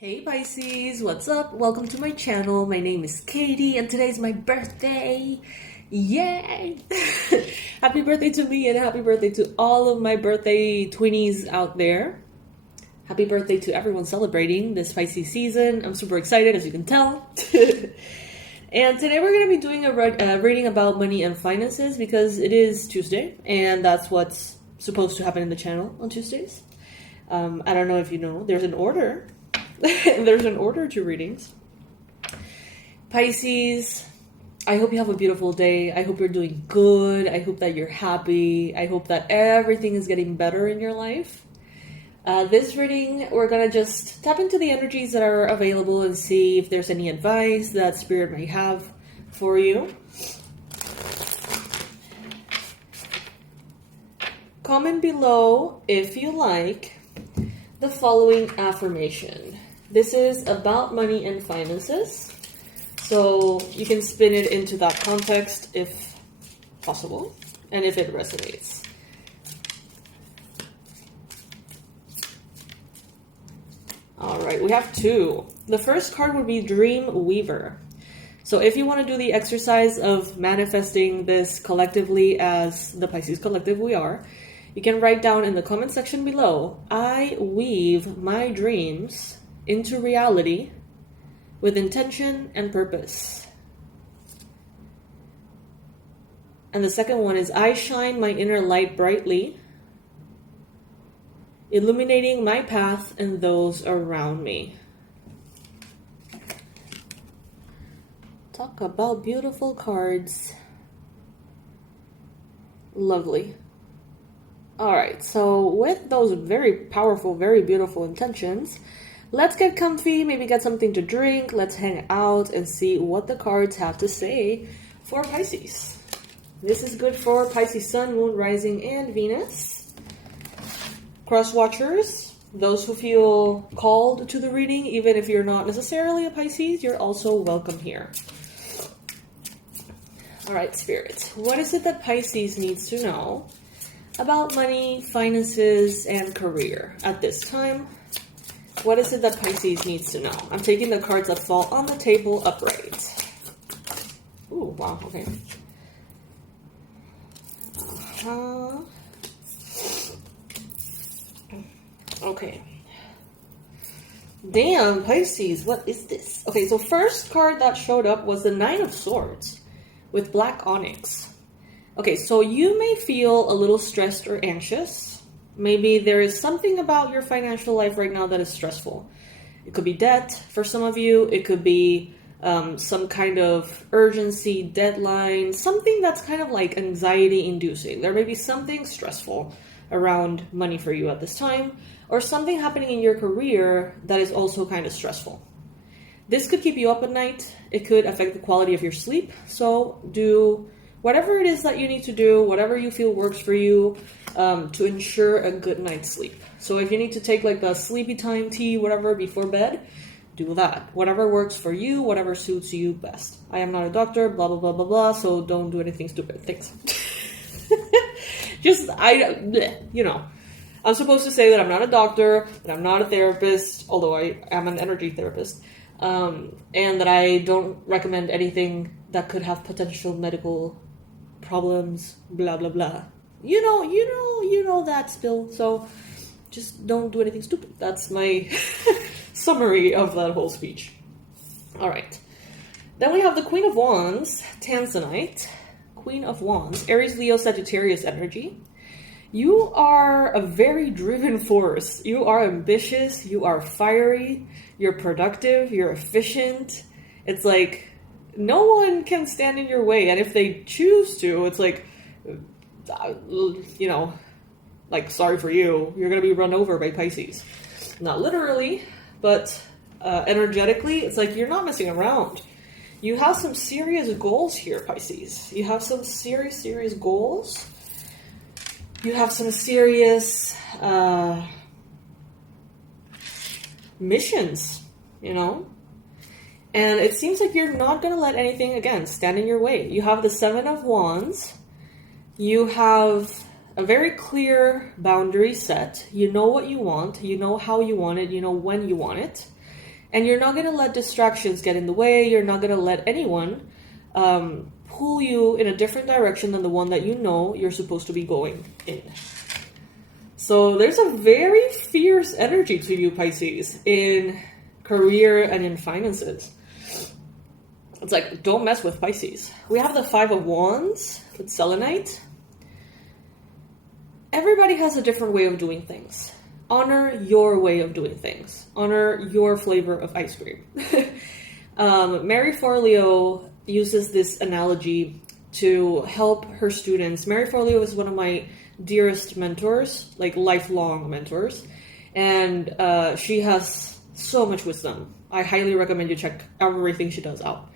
Hey Pisces, what's up? Welcome to my channel. My name is Katie and today's my birthday. Yay! Happy birthday to me and happy birthday to all of my birthday twinnies out there. Happy birthday to everyone celebrating this Pisces season. I'm super excited, as you can tell. And today we're going to be doing a reading about money and finances because it is Tuesday and that's what's supposed to happen in the channel on Tuesdays. I don't know if you know, there's an order. There's an order to readings. Pisces, I hope you have a beautiful day. I hope you're doing good. I hope that you're happy. I hope that everything is getting better in your life. This reading, we're going to just tap into the energies that are available and see if there's any advice that Spirit may have for you. Comment below if you like the following affirmation. This is about money and finances, so you can spin it into that context if possible, and if it resonates. Alright, we have two. The first card would be Dream Weaver. So if you want to do the exercise of manifesting this collectively as the Pisces collective we are, you can write down in the comment section below, I weave my dreams into reality with intention and purpose. And the second one is, I shine my inner light brightly, illuminating my path and those around me. Talk about beautiful cards. Lovely. Alright, so with those very powerful, very beautiful intentions, let's get comfy, maybe get something to drink, let's hang out and see what the cards have to say for Pisces. This is good for Pisces Sun, Moon, Rising, and Venus. Cross watchers, those who feel called to the reading, even if you're not necessarily a Pisces, you're also welcome here. Alright, Spirit, what is it that Pisces needs to know about money, finances, and career at this time? What is it that Pisces needs to know? I'm taking the cards that fall on the table upright. Ooh, wow, okay. Okay. Damn, Pisces, what is this? Okay, so first card that showed up was the Nine of Swords with black onyx. Okay, so you may feel a little stressed or anxious. Maybe there is something about your financial life right now that is stressful. It could be debt for some of you. It could be some kind of urgency, deadline, something that's kind of like anxiety inducing. There may be something stressful around money for you at this time, or something happening in your career that is also kind of stressful. This could keep you up at night. It could affect the quality of your sleep. So do whatever it is that you need to do, whatever you feel works for you, to ensure a good night's sleep. So if you need to take like the sleepy time tea, whatever, before bed, do that. Whatever works for you, whatever suits you best. I am not a doctor, blah, blah, blah, blah, blah, so don't do anything stupid. Thanks. You know, I'm supposed to say that I'm not a doctor, that I'm not a therapist, although I am an energy therapist, and that I don't recommend anything that could have potential medical problems, blah, blah, blah. You know that still, so just don't do anything stupid. That's my summary of that whole speech. Alright. Then we have the Queen of Wands, Tanzanite. Queen of Wands, Aries, Leo, Sagittarius energy. You are a very driven force. You are ambitious, you are fiery, you're productive, you're efficient. It's like no one can stand in your way, and if they choose to, it's like, you know, like, sorry for you, you're gonna be run over by Pisces. Not literally, but energetically, it's like you're not messing around. You have some serious goals here, Pisces. You have some serious goals. You have some serious missions, you know? And it seems like you're not going to let anything, again, stand in your way. You have the Seven of Wands. You have a very clear boundary set. You know what you want. You know how you want it. You know when you want it. And you're not going to let distractions get in the way. You're not going to let anyone pull you in a different direction than the one that you know you're supposed to be going in. So there's a very fierce energy to you, Pisces, in career and in finances. It's like, don't mess with Pisces. We have the Five of Wands with selenite. Everybody has a different way of doing things. Honor your way of doing things. Honor your flavor of ice cream. Mary Forleo uses this analogy to help her students. Mary Forleo is one of my dearest mentors, like lifelong mentors. And she has so much wisdom. I highly recommend you check everything she does out.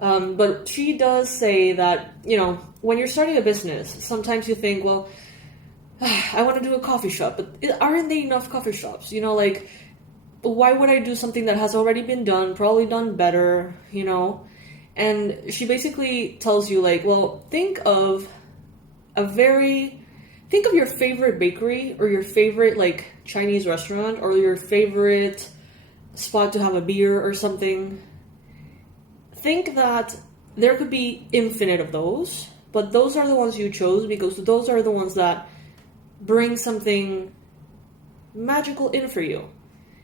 But she does say that, you know, when you're starting a business, sometimes you think, well, I want to do a coffee shop, but aren't there enough coffee shops? You know, like, why would I do something that has already been done, probably done better, you know? And she basically tells you, like, well, think of your favorite bakery or your favorite, like, Chinese restaurant or your favorite spot to have a beer or something. Think that there could be infinite of those, but those are the ones you chose because those are the ones that bring something magical in for you.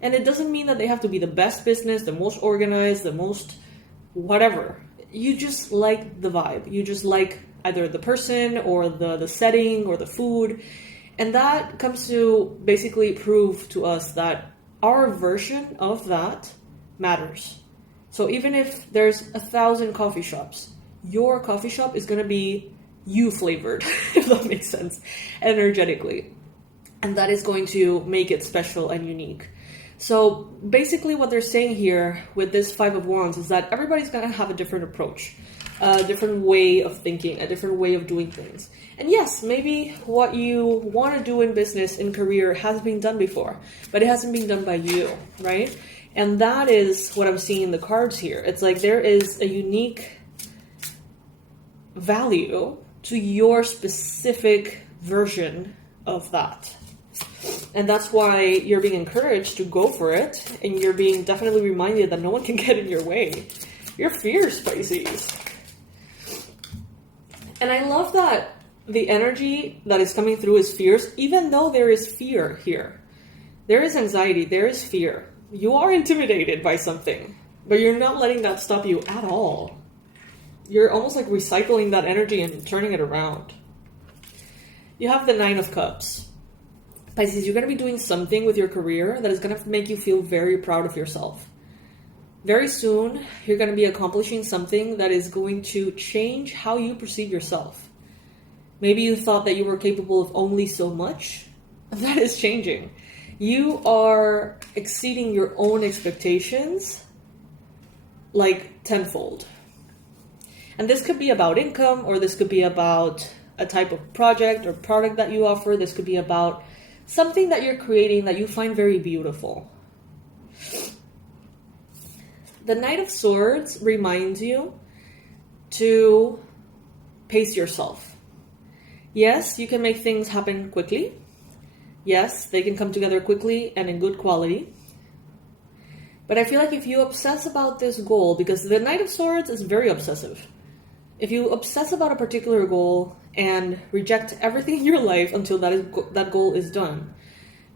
And it doesn't mean that they have to be the best business, the most organized, the most whatever. You just like the vibe. You just like either the person or the setting or the food. And that comes to basically prove to us that our version of that matters. So even if there's 1,000 coffee shops, your coffee shop is going to be you flavored, if that makes sense, energetically. And that is going to make it special and unique. So basically what they're saying here with this Five of Wands is that everybody's going to have a different approach, a different way of thinking, a different way of doing things. And yes, maybe what you want to do in business, in career, has been done before, but it hasn't been done by you, right? And that is what I'm seeing in the cards here. It's like there is a unique value to your specific version of that. And that's why you're being encouraged to go for it, and you're being definitely reminded that no one can get in your way. You're fierce, Pisces. And I love that the energy that is coming through is fierce, even though there is fear here. There is anxiety, there is fear. You are intimidated by something, but you're not letting that stop you at all. You're almost like recycling that energy and turning it around. You have the Nine of Cups. Pisces, you're going to be doing something with your career that is going to make you feel very proud of yourself. Very soon, you're going to be accomplishing something that is going to change how you perceive yourself. Maybe you thought that you were capable of only so much. That is changing. You are exceeding your own expectations like tenfold. And this could be about income, or this could be about a type of project or product that you offer. This could be about something that you're creating that you find very beautiful. The Knight of Swords reminds you to pace yourself. Yes, you can make things happen quickly. Yes, they can come together quickly and in good quality. But I feel like if you obsess about this goal, because the Knight of Swords is very obsessive. If you obsess about a particular goal and reject everything in your life until that goal is done,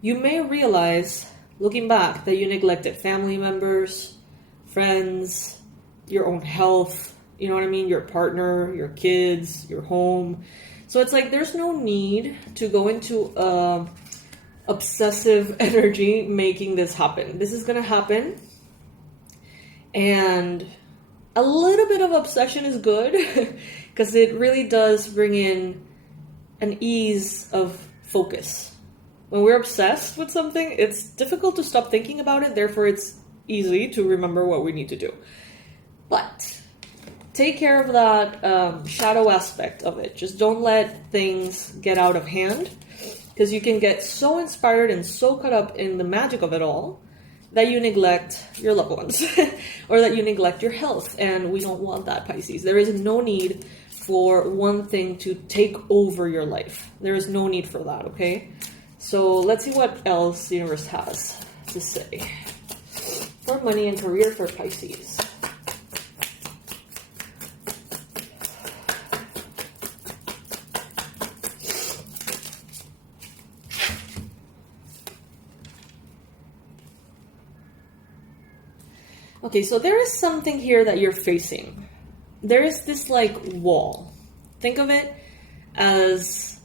you may realize, looking back, that you neglected family members, friends, your own health, you know what I mean? Your partner, your kids, your home. So it's like there's no need to go into obsessive energy making this happen. This is going to happen. And a little bit of obsession is good because it really does bring in an ease of focus. When we're obsessed with something, it's difficult to stop thinking about it. Therefore, it's easy to remember what we need to do. But take care of that shadow aspect of it. Just don't let things get out of hand, because you can get so inspired and so caught up in the magic of it all that you neglect your loved ones or that you neglect your health. And we don't want that, Pisces. There is no need for one thing to take over your life. There is no need for that, okay? So let's see what else the universe has to say for love, money, and career for Pisces. Okay, so there is something here that you're facing. There is this like wall. Think of it as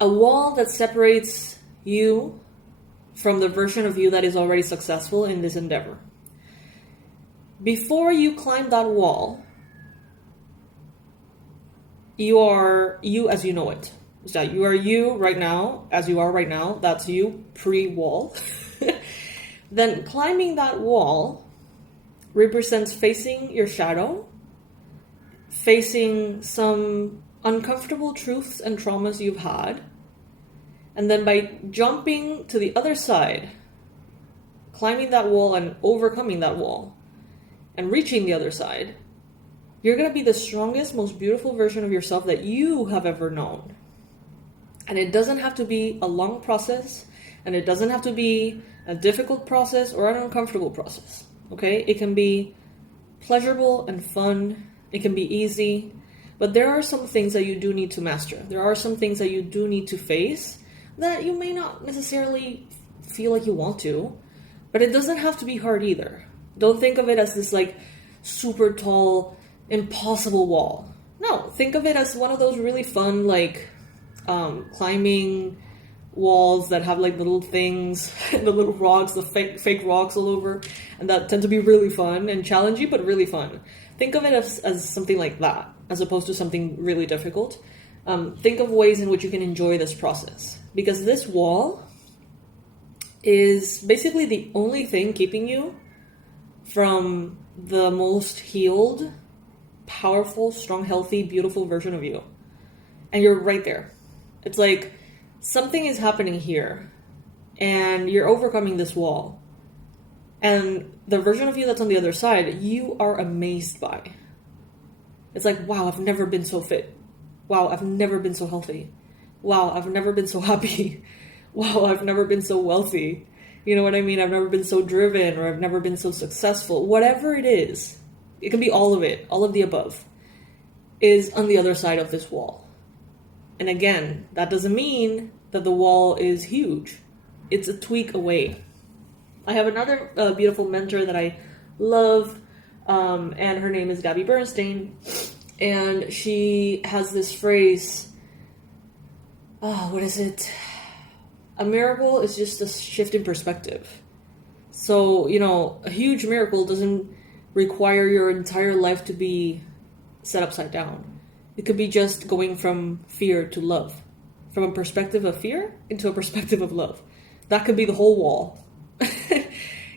a wall that separates you from the version of you that is already successful in this endeavor. Before you climb that wall, you are you as you know it. Is that you are you right now, as you are right now. That's you pre-wall. Then climbing that wall represents facing your shadow, facing some uncomfortable truths and traumas you've had, and then by jumping to the other side, climbing that wall and overcoming that wall, and reaching the other side, you're going to be the strongest, most beautiful version of yourself that you have ever known. And it doesn't have to be a long process, and it doesn't have to be a difficult process or an uncomfortable process. Okay, it can be pleasurable and fun. It can be easy, but there are some things that you do need to master. There are some things that you do need to face that you may not necessarily feel like you want to, but it doesn't have to be hard either. Don't think of it as this like super tall, impossible wall. No, think of it as one of those really fun like climbing walls that have like little things, the little rocks, the fake rocks all over, and that tend to be really fun and challenging, but really fun. Think of it as something like that, as opposed to something really difficult. Think of ways in which you can enjoy this process, because this wall is basically the only thing keeping you from the most healed, powerful, strong, healthy, beautiful version of you. And you're right there. It's like something is happening here, and you're overcoming this wall. And the version of you that's on the other side, you are amazed by. It's like, wow, I've never been so fit. Wow, I've never been so healthy. Wow, I've never been so happy. Wow, I've never been so wealthy. You know what I mean? I've never been so driven, or I've never been so successful. Whatever it is, it can be all of it, all of the above, is on the other side of this wall. And again, that doesn't mean that the wall is huge. It's a tweak away. I have another beautiful mentor that I love, and her name is Gabby Bernstein. And she has this phrase, what is it? A miracle is just a shift in perspective. So, you know, a huge miracle doesn't require your entire life to be set upside down. It could be just going from fear to love. From a perspective of fear into a perspective of love. That could be the whole wall.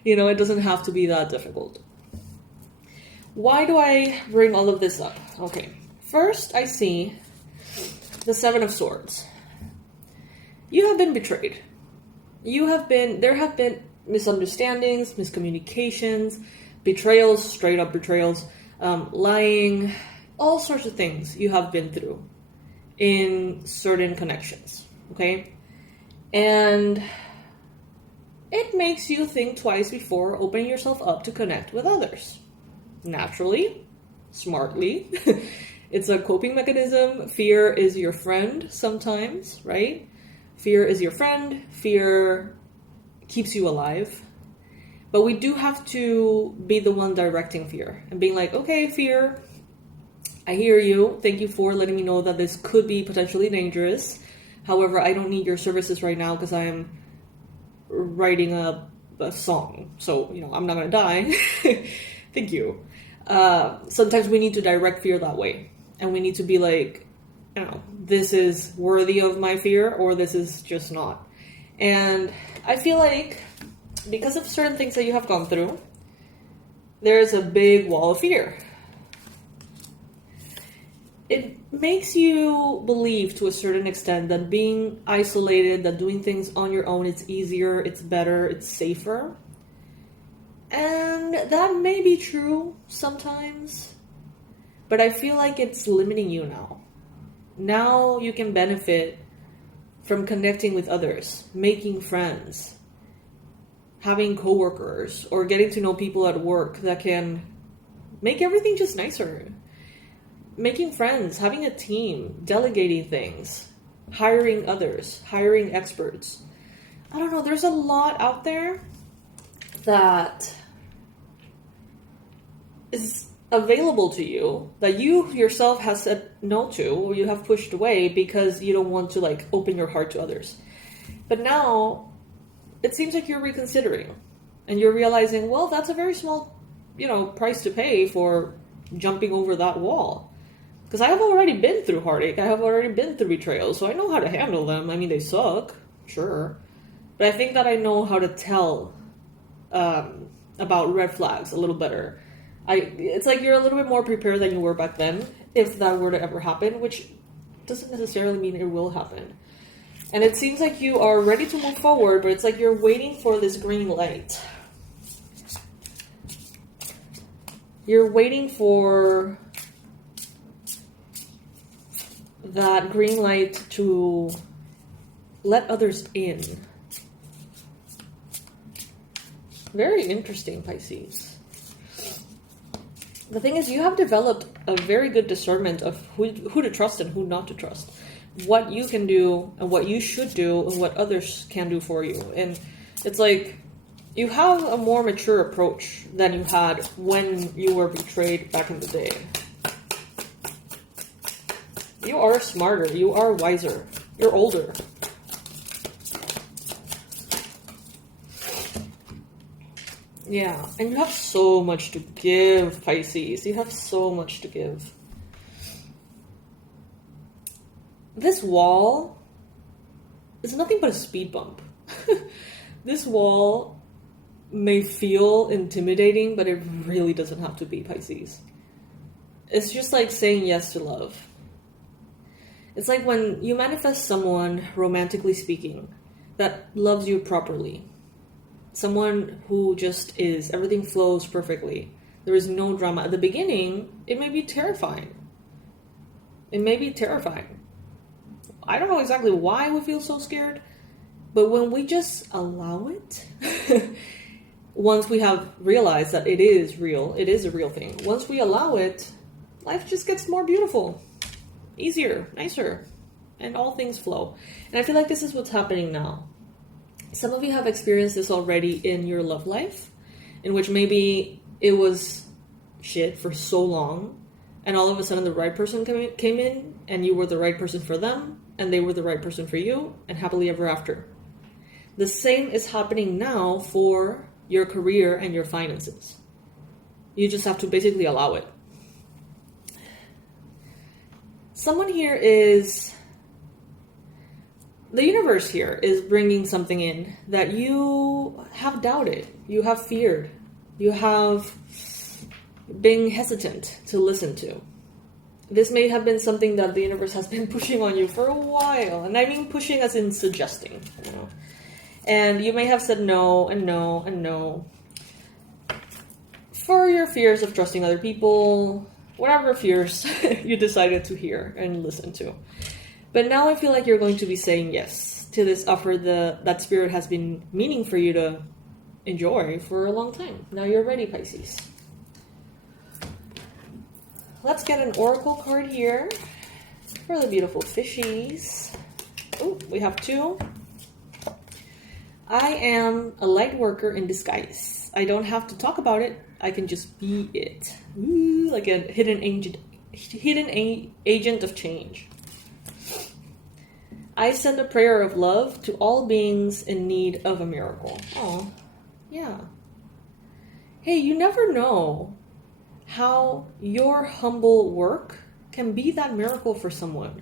You know, it doesn't have to be that difficult. Why do I bring all of this up? Okay. First, I see the Seven of Swords. You have been betrayed. There have been misunderstandings, miscommunications, betrayals, straight up betrayals, lying, all sorts of things you have been through in certain connections, okay? And it makes you think twice before opening yourself up to connect with others. Naturally, smartly. It's a coping mechanism. Fear is your friend sometimes, right? Fear is your friend. Fear keeps you alive. But we do have to be the one directing fear and being like, okay, fear, I hear you. Thank you for letting me know that this could be potentially dangerous. However, I don't need your services right now because I'm writing a song. So, you know, I'm not going to die. Thank you. Sometimes we need to direct fear that way. And we need to be like, you know, this is worthy of my fear or this is just not. And I feel like because of certain things that you have gone through, there's a big wall of fear. It makes you believe to a certain extent that being isolated, that doing things on your own, it's easier, it's better, it's safer. And that may be true sometimes, but I feel like it's limiting you now. Now you can benefit from connecting with others, making friends, having coworkers or getting to know people at work that can make everything just nicer. Making friends, having a team, delegating things, hiring others, hiring experts. I don't know, there's a lot out there that is available to you that you yourself have said no to, or you have pushed away because you don't want to like open your heart to others. But now it seems like you're reconsidering and you're realizing, well, that's a very small, price to pay for jumping over that wall. Because I have already been through heartache. I have already been through betrayal, so I know how to handle them. I mean, they suck, sure. But I think that I know how to tell about red flags a little better. It's like you're a little bit more prepared than you were back then, if that were to ever happen, which doesn't necessarily mean it will happen. And it seems like you are ready to move forward, but it's like you're waiting for this green light. You're waiting for that green light to let others in. Very interesting, Pisces. The thing is, you have developed a very good discernment of who to trust and who not to trust. What you can do and what you should do and what others can do for you. And it's like, you have a more mature approach than you had when you were betrayed back in the day. You are smarter. You are wiser. You're older. Yeah, and you have so much to give, Pisces. You have so much to give. This wall is nothing but a speed bump. This wall may feel intimidating, but it really doesn't have to be, Pisces. It's just like saying yes to love. It's like when you manifest someone, romantically speaking, that loves you properly. Someone who just is, everything flows perfectly. There is no drama. At the beginning, it may be terrifying. It may be terrifying. I don't know exactly why we feel so scared, but when we just allow it, once we have realized that it is real, it is a real thing, once we allow it, life just gets more beautiful, easier, nicer, and all things flow. And I feel like this is what's happening now. Some of you have experienced this already in your love life, in which maybe it was shit for so long, and all of a sudden the right person came in, and you were the right person for them, and they were the right person for you, and happily ever after. The same is happening now for your career and your finances. You just have to basically allow it. Someone here is... The universe here is bringing something in that you have doubted, you have feared, you have been hesitant to listen to. This may have been something that the universe has been pushing on you for a while, and I mean pushing as in suggesting, And you may have said no and no and no for your fears of trusting other people, whatever fears you decided to hear and listen to. But now I feel like you're going to be saying yes to this offer that Spirit has been meaning for you to enjoy for a long time. Now you're ready, Pisces. Let's get an oracle card here for the beautiful fishies. Oh, we have two. I am a light worker in disguise. I don't have to talk about it. I can just be it. Ooh, like a hidden agent of change. I send a prayer of love to all beings in need of a miracle. Oh, yeah. Hey, you never know how your humble work can be that miracle for someone.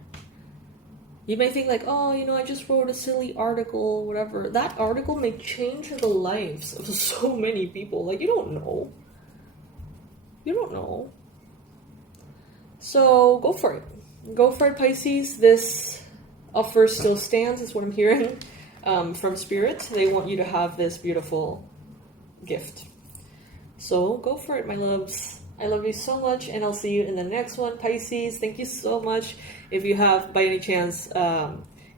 You may think like, oh, I just wrote a silly article, whatever. That article may change the lives of so many people. Like, you don't know. You don't know. So, go for it. Go for it, Pisces. This offer still stands, is what I'm hearing from Spirit. They want you to have this beautiful gift. So go for it, my loves. I love you so much, and I'll see you in the next one, Pisces. Thank you so much. If you have, by any chance,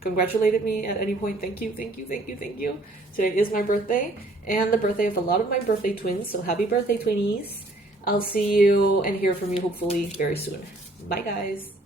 congratulated me at any point, thank you, thank you, thank you, thank you. Today is my birthday, and the birthday of a lot of my birthday twins, so happy birthday, twinnies. I'll see you and hear from you hopefully very soon. Bye, guys.